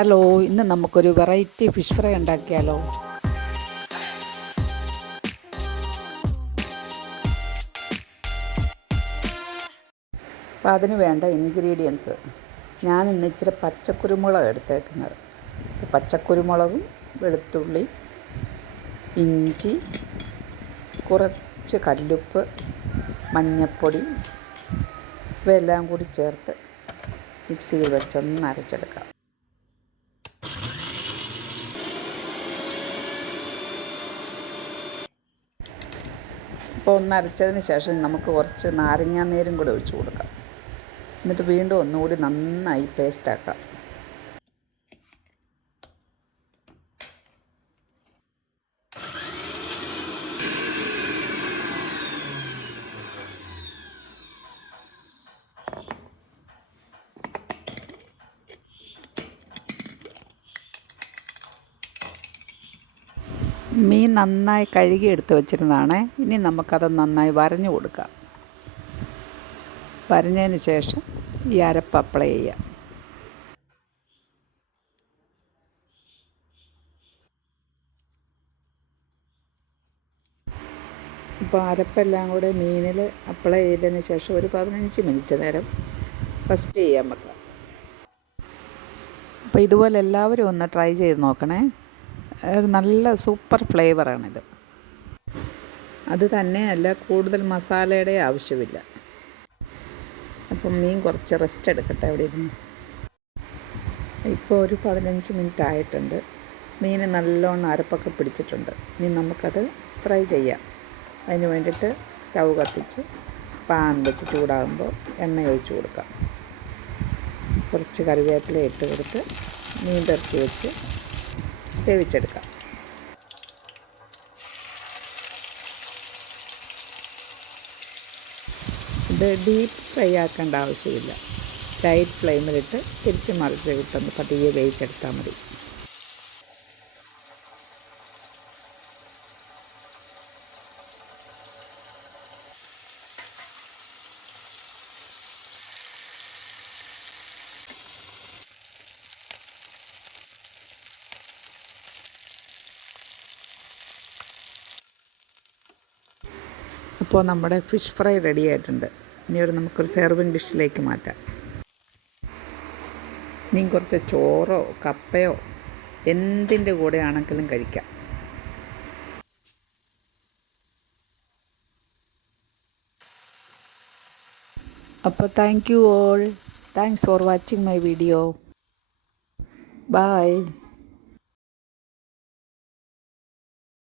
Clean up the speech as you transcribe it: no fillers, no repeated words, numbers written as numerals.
Hello, ഇന്ന് നമുക്കൊരു variety fish fry ഉണ്ടാക്കിയാലോ? അപ്പോൾ അതിന് വേണ്ട ഇൻഗ്രീഡിയൻസ് ഞാൻ ഇന്ന് ഇച്ചിരി പച്ചക്കുരുമുളക് എടുത്തേക്കുന്നത്. പച്ചക്കുരുമുളകും വെളുത്തുള്ളി, ഇഞ്ചി, കുറച്ച് കല്ലുപ്പ്, മഞ്ഞൾപ്പൊടി ഇവയെല്ലാം കൂടി ചേർത്ത് മിക്സിയിൽ വെച്ചൊന്ന് അരച്ചെടുക്കാം. അപ്പോൾ ഒന്ന് അരച്ചതിന് ശേഷം നമുക്ക് കുറച്ച് നാരങ്ങാനീരും കൂടി ഒഴിച്ച് കൊടുക്കാം. എന്നിട്ട് വീണ്ടും ഒന്നുകൂടി നന്നായി പേസ്റ്റാക്കാം. മീൻ നന്നായി കഴുകി എടുത്ത് വെച്ചിരുന്നതാണ്. ഇനി നമുക്കത് നന്നായി വരഞ്ഞു കൊടുക്കാം. വരഞ്ഞതിന് ശേഷം ഈ അരപ്പ് അപ്ലൈ ചെയ്യാം. ഇപ്പോൾ അരപ്പെല്ലാം കൂടെ മീനിൽ അപ്ലൈ ചെയ്തതിന് ശേഷം ഒരു 15 മിനിറ്റ് നേരം റെസ്റ്റ് ചെയ്യാൻ വെക്കാം. അപ്പോൾ ഇതുപോലെ എല്ലാവരും ഒന്ന് ട്രൈ ചെയ്ത് നോക്കണേ. ഒരു നല്ല സൂപ്പർ ഫ്ലേവറാണിത്. അത് തന്നെയല്ല, കൂടുതൽ മസാലയുടെ ആവശ്യമില്ല. അപ്പം മീൻ കുറച്ച് റെസ്റ്റ് എടുക്കട്ടെ അവിടെ ഇരുന്ന്. ഇപ്പോൾ ഒരു 15 മിനിറ്റ് ആയിട്ടുണ്ട്. മീൻ നല്ലോണം അരപ്പൊക്കെ പിടിച്ചിട്ടുണ്ട്. ഇനി നമുക്കത് ഫ്രൈ ചെയ്യാം. അതിന് വേണ്ടിയിട്ട് സ്റ്റൗ കത്തിച്ച് പാൻ വെച്ച് ചൂടാകുമ്പോൾ എണ്ണ ഒഴിച്ച് കൊടുക്കാം. കുറച്ച് കറിവേപ്പില ഇട്ട് കൊടുത്ത് മീൻ ഇറക്കി വെച്ച് വേവിച്ചെടുക്കാം. ഇത് ഡീപ്പ് ഫ്രൈ ആക്കേണ്ട ആവശ്യമില്ല. ലൈറ്റ് ഫ്ലെയിമിലിട്ട് തിരിച്ച് മറിച്ച് വിട്ടൊന്ന് പതിയെ വേവിച്ചെടുത്താൽ മതി. അപ്പോൾ നമ്മുടെ ഫിഷ് ഫ്രൈ റെഡി ആയിട്ടുണ്ട്. ഇനി നമുക്കൊരു സെർവിങ് ഡിഷിലേക്ക് മാറ്റാം. ഇനി കുറച്ച് ചോറോ കപ്പയോ എന്തിൻ്റെ കൂടെ ആണെങ്കിലും കഴിക്കാം. അപ്പോൾ thank you all. Thanks for watching my video. By.